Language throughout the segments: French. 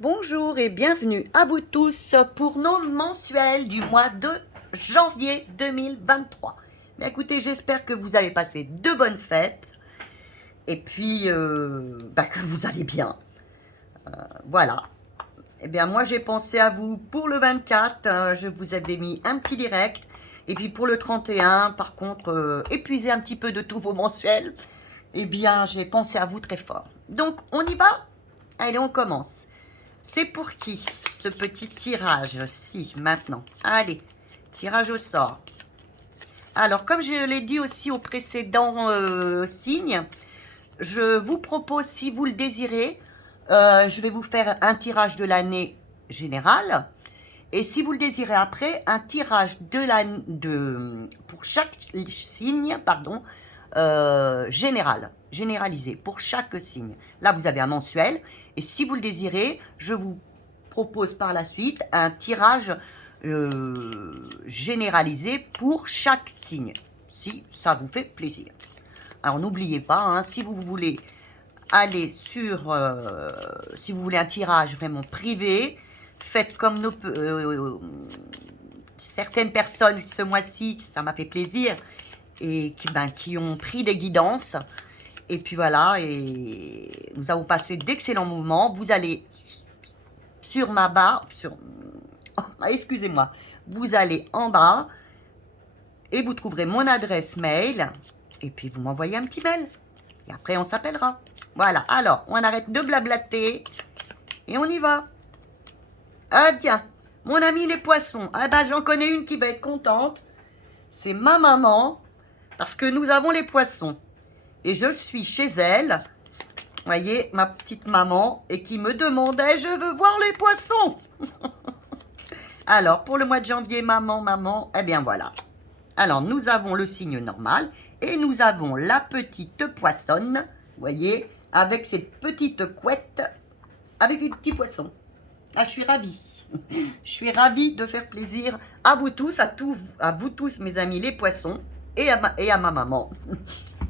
Bonjour et bienvenue à vous tous pour nos mensuels du mois de janvier 2023. Mais écoutez, j'espère que vous avez passé de bonnes fêtes et puis que vous allez bien. Voilà. Eh bien, moi, j'ai pensé à vous pour le 24. Je vous avais mis un petit direct. Et puis pour le 31, par contre, épuisé un petit peu de tous vos mensuels, eh bien, j'ai pensé à vous très fort. Donc, on y va? Allez, on commence. C'est pour qui ce petit tirage-ci maintenant? Allez, tirage au sort. Alors, comme je l'ai dit aussi au précédent signe, je vous propose, si vous le désirez, je vais vous faire un tirage de l'année générale. Et si vous le désirez après, un tirage pour chaque signe, pardon, généralisé, pour chaque signe. Là, vous avez un mensuel. Et si vous le désirez, je vous propose par la suite un tirage généralisé pour chaque signe, si ça vous fait plaisir. Alors, n'oubliez pas, hein, si vous voulez aller sur... si vous voulez un tirage vraiment privé, faites comme certaines personnes ce mois-ci, ça m'a fait plaisir, et qui ont pris des guidances. Et puis voilà, et nous avons passé d'excellents moments. Vous allez sur ma barre, excusez-moi, vous allez en bas et vous trouverez mon adresse mail. Et puis vous m'envoyez un petit mail. Et après on s'appellera. Voilà, alors on arrête de blablater et on y va. Ah tiens, mon ami les poissons. Ah ben j'en connais une qui va être contente. C'est ma maman, parce que nous avons les poissons. Et je suis chez elle, voyez, ma petite maman, et qui me demandait, je veux voir les poissons. Alors, pour le mois de janvier, maman, eh bien voilà. Alors, nous avons le signe normal, et nous avons la petite poissonne, voyez, avec cette petite couette, avec les petits poissons. Ah, je suis ravie. Je suis ravie de faire plaisir à vous tous, à vous tous, mes amis, les poissons, et à ma maman,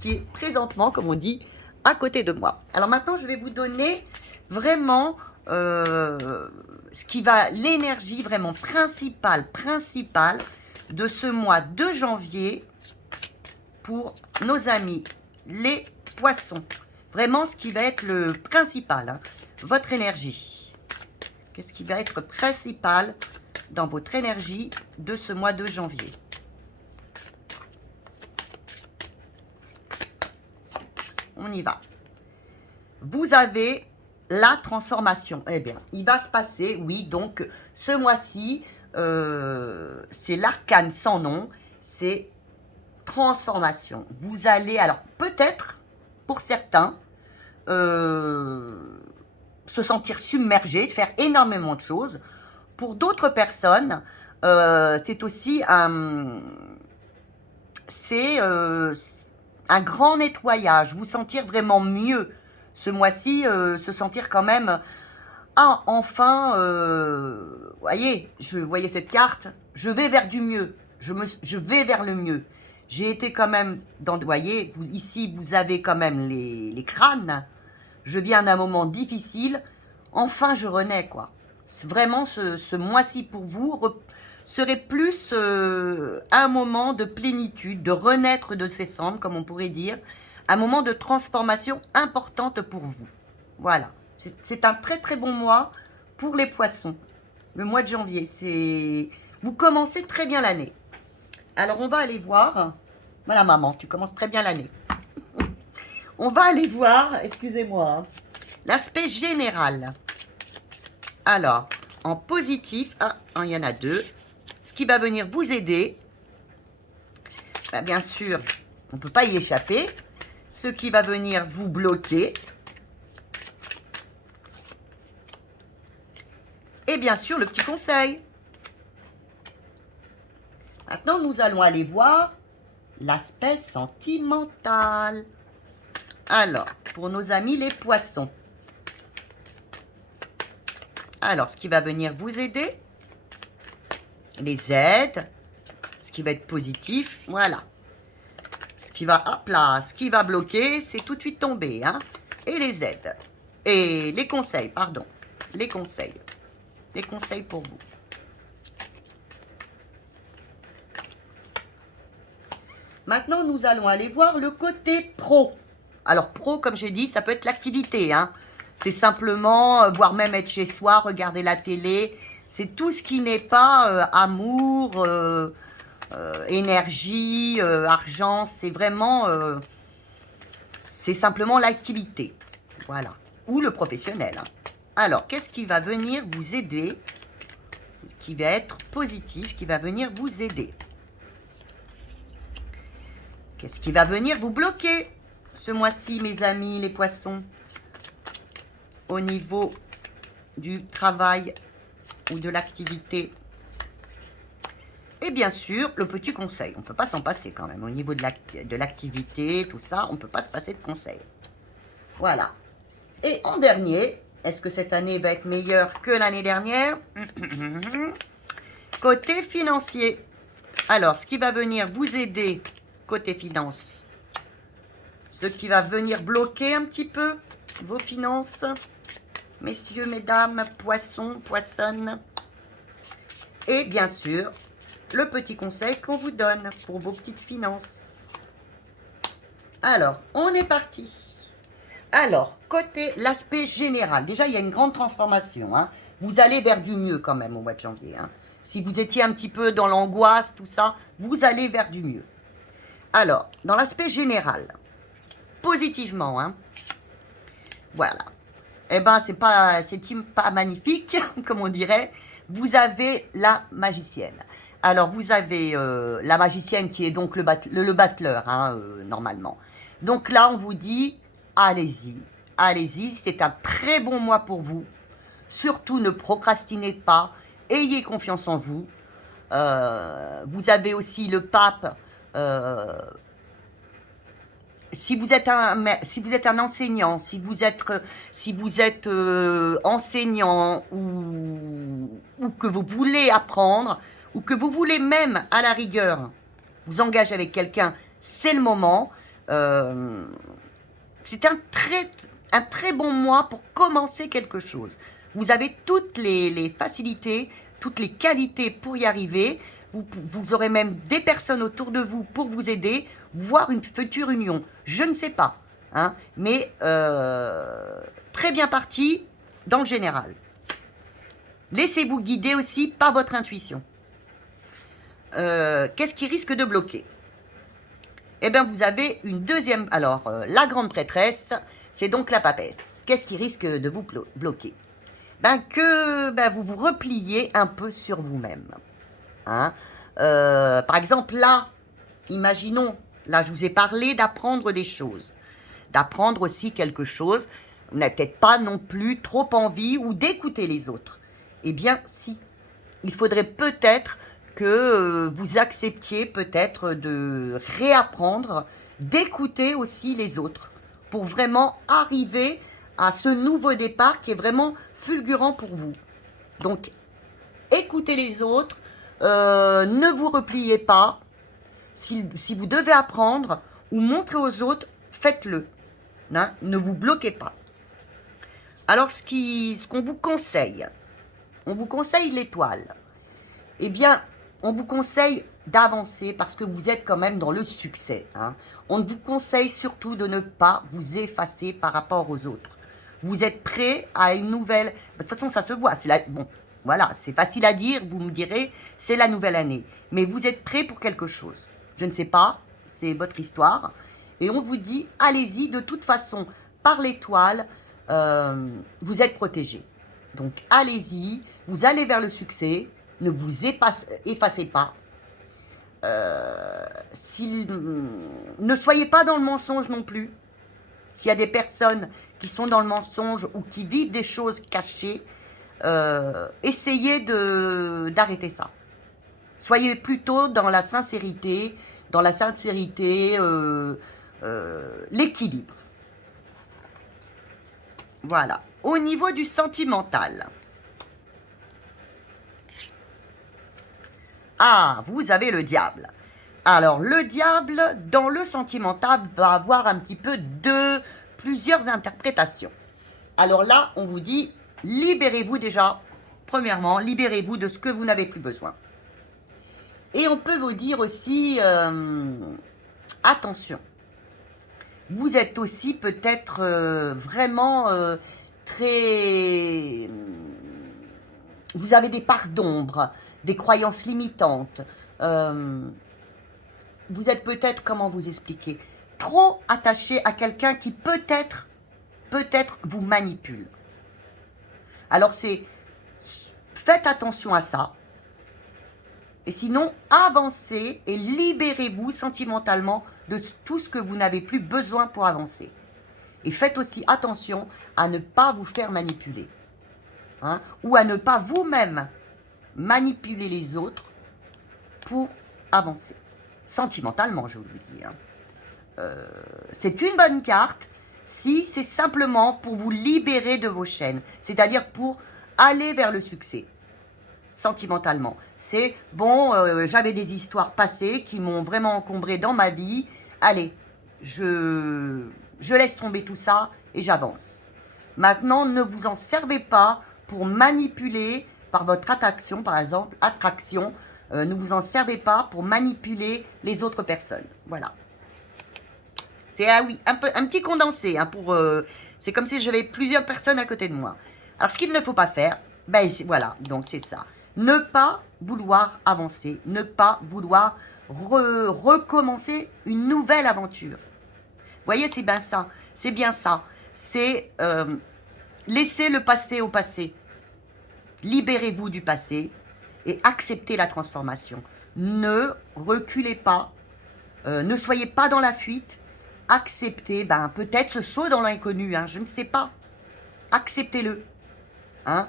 qui est présentement, comme on dit, à côté de moi. Alors maintenant, je vais vous donner vraiment l'énergie vraiment principale de ce mois de janvier pour nos amis, les poissons. Vraiment, ce qui va être le principal, hein, votre énergie. Qu'est-ce qui va être principal dans votre énergie de ce mois de janvier? On y va. Vous avez la transformation. Eh bien, il va se passer, oui, donc ce mois-ci, c'est l'arcane sans nom, c'est transformation. Vous allez, alors peut-être, pour certains, se sentir submergé, faire énormément de choses. Pour d'autres personnes, c'est aussi un grand nettoyage, vous sentir vraiment mieux. Ce mois-ci, se sentir quand même, ah, enfin, voyez cette carte, je vais vers du mieux, je vais vers le mieux. J'ai été quand même vous voyez, ici, vous avez quand même les crânes. Je viens d'un moment difficile, enfin, je renais, quoi. Vraiment, ce mois-ci pour vous serait plus un moment de plénitude, de renaître de ses cendres, comme on pourrait dire, un moment de transformation importante pour vous. Voilà, c'est un très très bon mois pour les poissons. Le mois de janvier, vous commencez très bien l'année. Alors on va aller voir, voilà maman, tu commences très bien l'année. On va aller voir, excusez-moi, l'aspect général. Alors, en positif, il y en a deux. Ce qui va venir vous aider, bien sûr, on ne peut pas y échapper. Ce qui va venir vous bloquer. Et bien sûr, le petit conseil. Maintenant, nous allons aller voir l'aspect sentimental. Alors, pour nos amis les poissons. Alors, ce qui va venir vous aider, les aides, ce qui va être positif, voilà. Ce qui va, hop là, ce qui va bloquer, c'est tout de suite tombé, hein. Et les aides, et les conseils, pardon. les conseils. Les conseils pour vous. Maintenant, nous allons aller voir le côté pro. Alors, pro, comme j'ai dit, ça peut être l'activité. Hein. C'est simplement, voire même être chez soi, regarder la télé. C'est tout ce qui n'est pas amour, énergie, argent. C'est vraiment, c'est simplement l'activité. Voilà. Ou le professionnel. Hein. Alors, qu'est-ce qui va venir vous aider? Qui va être positif, qui va venir vous aider? Qu'est-ce qui va venir vous bloquer ce mois-ci, mes amis, les poissons? Au niveau du travail ou de l'activité. Et bien sûr, le petit conseil. On ne peut pas s'en passer quand même. Au niveau de l'activité, tout ça, on ne peut pas se passer de conseil. Voilà. Et en dernier, est-ce que cette année va être meilleure que l'année dernière? Côté financier. Alors, ce qui va venir vous aider côté finance, ce qui va venir bloquer un petit peu vos finances, messieurs, mesdames, poissons, poissonnes, et bien sûr, le petit conseil qu'on vous donne pour vos petites finances. Alors, on est parti. Alors, côté l'aspect général, déjà, il y a une grande transformation. Hein. Vous allez vers du mieux quand même au mois de janvier. Hein. Si vous étiez un petit peu dans l'angoisse, tout ça, vous allez vers du mieux. Alors, dans l'aspect général, positivement, hein, voilà. Eh ben, c'est pas magnifique, comme on dirait. Vous avez la magicienne. Alors, vous avez la magicienne qui est donc le battleur, hein, normalement. Donc là, on vous dit, allez-y, allez-y. C'est un très bon mois pour vous. Surtout, ne procrastinez pas. Ayez confiance en vous. Vous avez aussi le pape. Si vous êtes un enseignant, si vous êtes enseignant ou que vous voulez apprendre, ou que vous voulez même, à la rigueur, vous engager avec quelqu'un, c'est le moment. C'est un très bon mois pour commencer quelque chose. Vous avez toutes les facilités, toutes les qualités pour y arriver. Vous aurez même des personnes autour de vous pour vous aider, voire une future union. Je ne sais pas, hein, mais très bien parti dans le général. Laissez-vous guider aussi par votre intuition. Qu'est-ce qui risque de bloquer? Eh bien, vous avez une deuxième... Alors, la grande prêtresse, c'est donc la papesse. Qu'est-ce qui risque de vous bloquer? Que vous vous repliez un peu sur vous-même. Hein. Par exemple, là, imaginons, là, je vous ai parlé d'apprendre des choses. D'apprendre aussi quelque chose. Vous n'avez peut-être pas non plus trop envie ou d'écouter les autres. Eh bien, si. Il faudrait peut-être que vous acceptiez peut-être de réapprendre, d'écouter aussi les autres, pour vraiment arriver à ce nouveau départ qui est vraiment fulgurant pour vous. Donc, écoutez les autres, ne vous repliez pas. Si vous devez apprendre ou montrer aux autres, faites-le. Hein, ne vous bloquez pas. Alors, ce qu'on vous conseille, on vous conseille l'étoile. Eh bien, on vous conseille d'avancer parce que vous êtes quand même dans le succès. Hein. On vous conseille surtout de ne pas vous effacer par rapport aux autres. Vous êtes prêt à une nouvelle... De toute façon, ça se voit. Bon, voilà, c'est facile à dire, vous me direz, c'est la nouvelle année. Mais vous êtes prêt pour quelque chose. Je ne sais pas, c'est votre histoire. Et on vous dit, allez-y, de toute façon, par l'étoile, vous êtes protégé. Donc, allez-y, vous allez vers le succès, ne vous effacez pas. Ne soyez pas dans le mensonge non plus. S'il y a des personnes qui sont dans le mensonge ou qui vivent des choses cachées, essayez d'arrêter ça. Soyez plutôt dans la sincérité, l'équilibre. Voilà. Au niveau du sentimental. Ah, vous avez le diable. Alors, le diable, dans le sentimental, va avoir un petit peu plusieurs interprétations. Alors là, on vous dit, libérez-vous déjà. Premièrement, libérez-vous de ce que vous n'avez plus besoin. Et on peut vous dire aussi, attention, vous êtes aussi peut-être vraiment très... Vous avez des parts d'ombre, des croyances limitantes. Vous êtes peut-être, comment vous expliquer, trop attaché à quelqu'un qui peut-être vous manipule. Alors faites attention à ça. Et sinon, avancez et libérez-vous sentimentalement de tout ce que vous n'avez plus besoin pour avancer. Et faites aussi attention à ne pas vous faire manipuler. Hein, ou à ne pas vous-même manipuler les autres pour avancer. Sentimentalement, je vous le dis. Hein. C'est une bonne carte si c'est simplement pour vous libérer de vos chaînes. C'est-à-dire pour aller vers le succès. Sentimentalement. C'est bon, j'avais des histoires passées qui m'ont vraiment encombré dans ma vie. Allez, je laisse tomber tout ça et j'avance. Maintenant, ne vous en servez pas pour manipuler par votre attraction, par exemple, attraction. Ne vous en servez pas pour manipuler les autres personnes. Voilà. C'est oui, un petit condensé. Hein, c'est comme si j'avais plusieurs personnes à côté de moi. Alors, ce qu'il ne faut pas faire, ben voilà, donc c'est ça. Ne pas vouloir avancer, ne pas vouloir recommencer une nouvelle aventure. Vous voyez, c'est bien ça. C'est bien ça. C'est laisser le passé au passé. Libérez-vous du passé et acceptez la transformation. Ne reculez pas, ne soyez pas dans la fuite. Acceptez, peut-être ce saut dans l'inconnu, hein, je ne sais pas. Acceptez-le. Hein,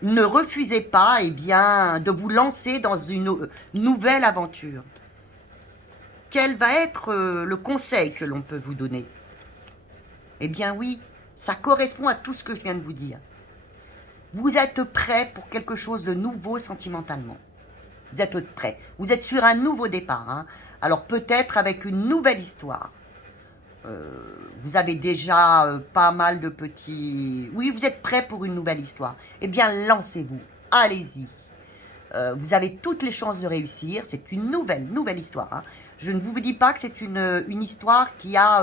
ne refusez pas de vous lancer dans une nouvelle aventure. Quel va être le conseil que l'on peut vous donner? Eh bien oui, ça correspond à tout ce que je viens de vous dire. Vous êtes prêt pour quelque chose de nouveau sentimentalement. Vous êtes prêt. Vous êtes sur un nouveau départ. Hein. Alors peut-être avec une nouvelle histoire. Vous avez déjà pas mal de petits... Oui, vous êtes prêt pour une nouvelle histoire. Eh bien, lancez-vous. Allez-y. Vous avez toutes les chances de réussir. C'est une nouvelle histoire. Hein. Je ne vous dis pas que c'est une histoire qui a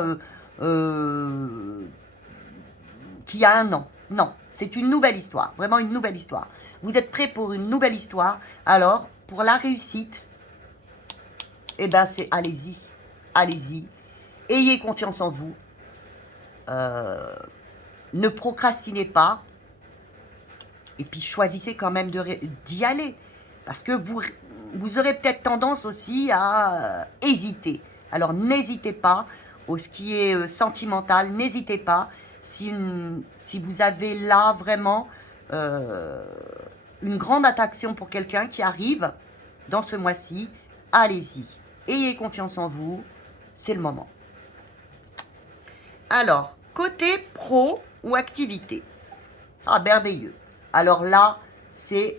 un an. Non, c'est une nouvelle histoire. Vraiment une nouvelle histoire. Vous êtes prêt pour une nouvelle histoire. Alors, pour la réussite, eh bien, c'est allez-y. Allez-y. Ayez confiance en vous. Ne procrastinez pas. Et puis, choisissez quand même d'y aller. Parce que vous aurez peut-être tendance aussi à hésiter. Alors, n'hésitez pas. Ce qui est sentimental, n'hésitez pas. Si vous avez là vraiment une grande attraction pour quelqu'un qui arrive dans ce mois-ci, allez-y. Ayez confiance en vous. C'est le moment. Alors, côté pro ou activité. Ah, merveilleux. Alors là,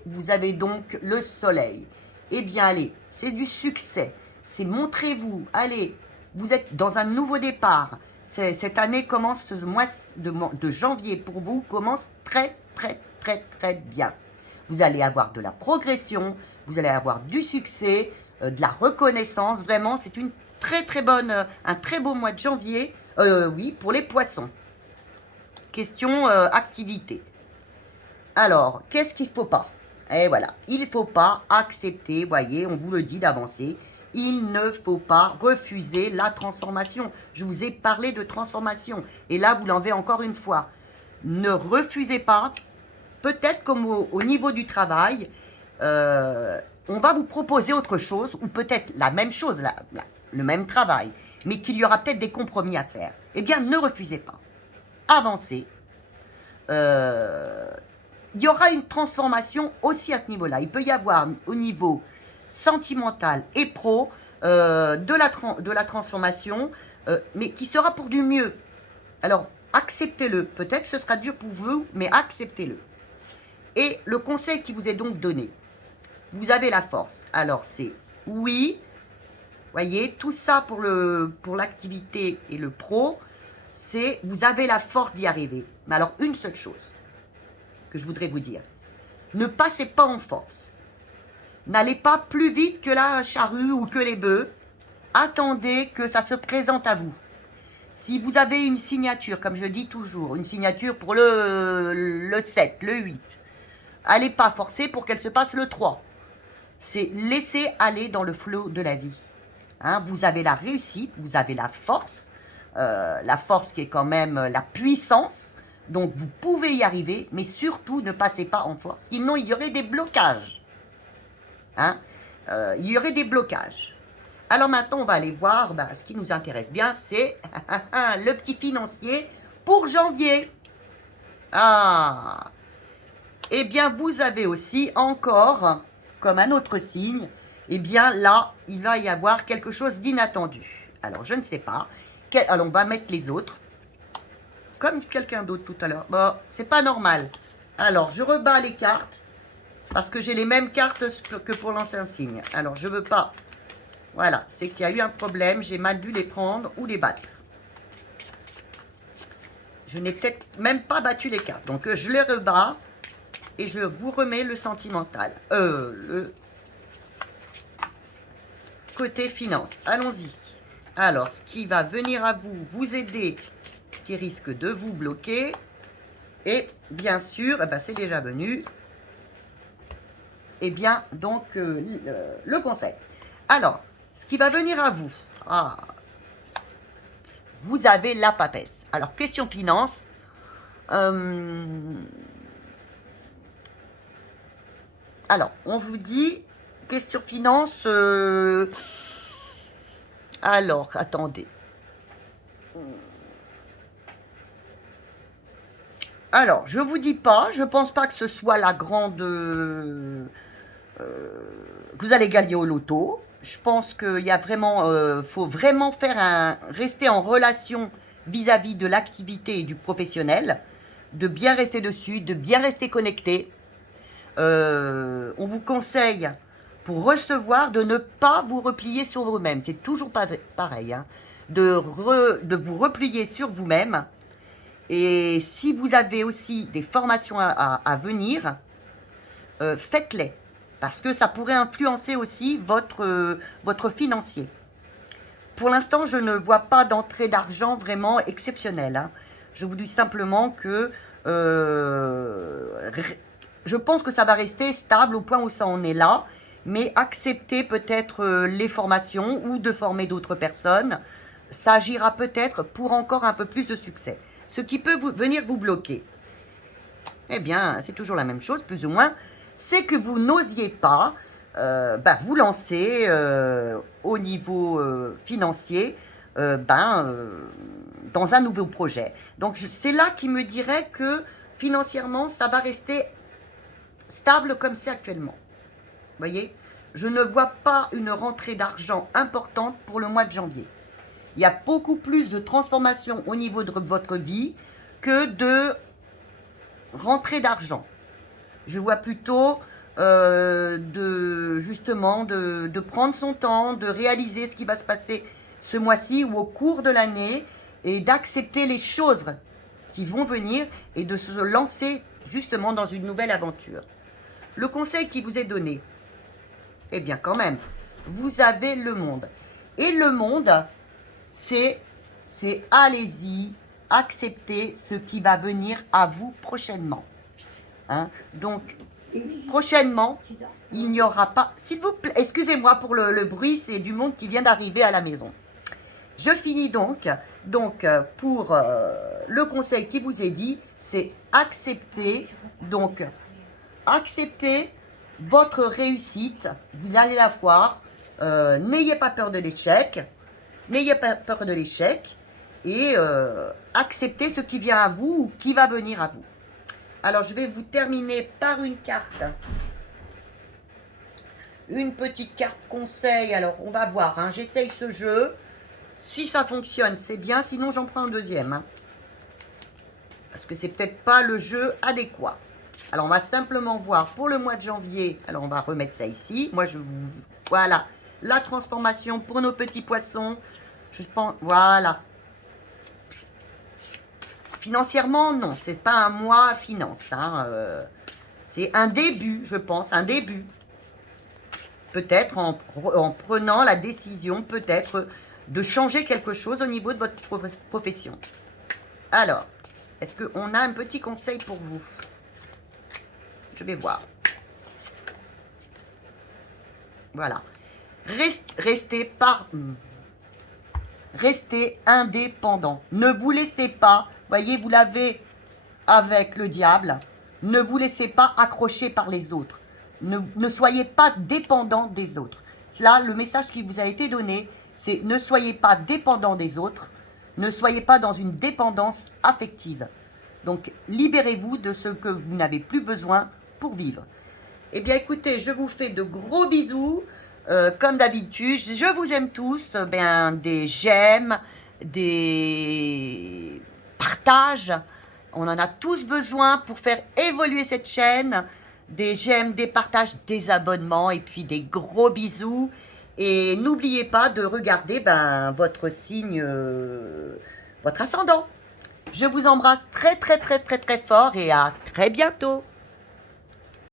vous avez donc le soleil. Eh bien, allez, c'est du succès. C'est montrez-vous. Allez, vous êtes dans un nouveau départ. Cette année commence, ce mois de janvier pour vous, commence très, très, très, très bien. Vous allez avoir de la progression, vous allez avoir du succès, de la reconnaissance. Vraiment, c'est une très, très bonne, un très beau mois de janvier. Oui, pour les poissons. Question activité. Alors, qu'est-ce qu'il ne faut pas? Et voilà, il ne faut pas accepter, voyez, on vous le dit d'avancer. Il ne faut pas refuser la transformation. Je vous ai parlé de transformation. Et là, vous l'enlevez encore une fois. Ne refusez pas. Peut-être comme au niveau du travail, on va vous proposer autre chose, ou peut-être la même chose, le même travail, mais qu'il y aura peut-être des compromis à faire. Eh bien, ne refusez pas. Avancez. Il y aura une transformation aussi à ce niveau-là. Il peut y avoir au niveau sentimental et pro de la transformation, mais qui sera pour du mieux. Alors, acceptez-le. Peut-être ce sera dur pour vous, mais acceptez-le. Et le conseil qui vous est donc donné, vous avez la force. Alors, c'est oui, voyez, tout ça pour l'activité et le pro, c'est vous avez la force d'y arriver. Mais alors, une seule chose, que je voudrais vous dire. Ne passez pas en force. N'allez pas plus vite que la charrue ou que les bœufs. Attendez que ça se présente à vous. Si vous avez une signature, comme je dis toujours, une signature pour le 7, le 8, allez pas forcer pour qu'elle se passe le 3. C'est laisser aller dans le flot de la vie. Hein, vous avez la réussite, vous avez la force qui est quand même la puissance, donc vous pouvez y arriver, mais surtout ne passez pas en force, sinon il y aurait des blocages. Hein, il y aurait des blocages. Alors maintenant, on va aller voir, ce qui nous intéresse bien, c'est le petit financier pour janvier. Ah, eh bien, vous avez aussi encore, comme un autre signe, eh bien là, il va y avoir quelque chose d'inattendu. Alors, je ne sais pas. Alors, on va mettre les autres, comme quelqu'un d'autre tout à l'heure. Bon, c'est pas normal. Alors, je rebats les cartes, parce que j'ai les mêmes cartes que pour l'ancien signe. Alors, je veux pas... Voilà, c'est qu'il y a eu un problème, j'ai mal dû les prendre ou les battre. Je n'ai peut-être même pas battu les cartes. Donc, je les rebats et je vous remets le sentimental. Le côté finance. Allons-y. Alors, ce qui va venir à vous, vous aider, ce qui risque de vous bloquer. Et bien sûr, c'est déjà venu. Et bien, donc, le conseil. Alors, ce qui va venir à vous. Ah, vous avez la papesse. Alors, question finance. Alors, on vous dit, question finance. Alors, attendez. Alors, je vous dis pas, je pense pas que ce soit la grande... que vous allez gagner au loto. Je pense qu'il y a vraiment, faut vraiment rester en relation vis-à-vis de l'activité et du professionnel, de bien rester dessus, de bien rester connecté. On vous conseille, pour recevoir, de ne pas vous replier sur vous-même. C'est toujours pareil, hein, de vous replier sur vous-même. Et si vous avez aussi des formations à venir, faites-les. Parce que ça pourrait influencer aussi votre financier. Pour l'instant, je ne vois pas d'entrée d'argent vraiment exceptionnelle. Hein. Je vous dis simplement que je pense que ça va rester stable au point où ça en est là. Mais acceptez peut-être les formations ou de former d'autres personnes. Ça agira peut-être pour encore un peu plus de succès. Ce qui peut venir vous bloquer, eh bien, c'est toujours la même chose, plus ou moins. C'est que vous n'osiez pas vous lancer au niveau financier dans un nouveau projet. Donc, c'est là qui me dirait que financièrement, ça va rester stable comme c'est actuellement. Vous voyez, je ne vois pas une rentrée d'argent importante pour le mois de janvier. Il y a beaucoup plus de transformations au niveau de votre vie que de rentrée d'argent. Je vois plutôt justement de prendre son temps, de réaliser ce qui va se passer ce mois-ci ou au cours de l'année et d'accepter les choses qui vont venir et de se lancer justement dans une nouvelle aventure. Le conseil qui vous est donné, eh bien quand même, vous avez le monde. Et le monde, c'est allez-y, acceptez ce qui va venir à vous prochainement. Hein? Donc, prochainement, il n'y aura pas... S'il vous plaît, excusez-moi pour le bruit, c'est du monde qui vient d'arriver à la maison. Je finis donc pour le conseil qui vous est dit, c'est accepter, acceptez votre réussite, vous allez la voir, n'ayez pas peur de l'échec, et acceptez ce qui vient à vous ou qui va venir à vous. Alors, je vais vous terminer par une carte. Une petite carte conseil. Alors, on va voir. Hein. J'essaye ce jeu. Si ça fonctionne, c'est bien. Sinon, j'en prends un deuxième. Hein. Parce que c'est peut-être pas le jeu adéquat. Alors, on va simplement voir pour le mois de janvier. Alors, on va remettre ça ici. Moi, voilà. La transformation pour nos petits poissons. Je pense... Voilà. financièrement, non, c'est pas un mois finance. Hein, c'est un début, je pense, un début. Peut-être en prenant la décision, peut-être, de changer quelque chose au niveau de votre profession. Alors, est-ce qu'on a un petit conseil pour vous? Je vais voir. Voilà. Restez indépendant. Ne vous laissez pas, voyez, vous l'avez avec le diable, ne vous laissez pas accrocher par les autres. Ne soyez pas dépendant des autres. Là, le message qui vous a été donné, c'est ne soyez pas dépendant des autres, ne soyez pas dans une dépendance affective. Donc, libérez-vous de ce que vous n'avez plus besoin pour vivre. Eh bien, écoutez, je vous fais de gros bisous. Comme d'habitude, je vous aime tous. Des j'aime, des partages. On en a tous besoin pour faire évoluer cette chaîne. Des j'aime, des partages, des abonnements et puis des gros bisous. Et n'oubliez pas de regarder votre signe, votre ascendant. Je vous embrasse très très très très très fort et à très bientôt.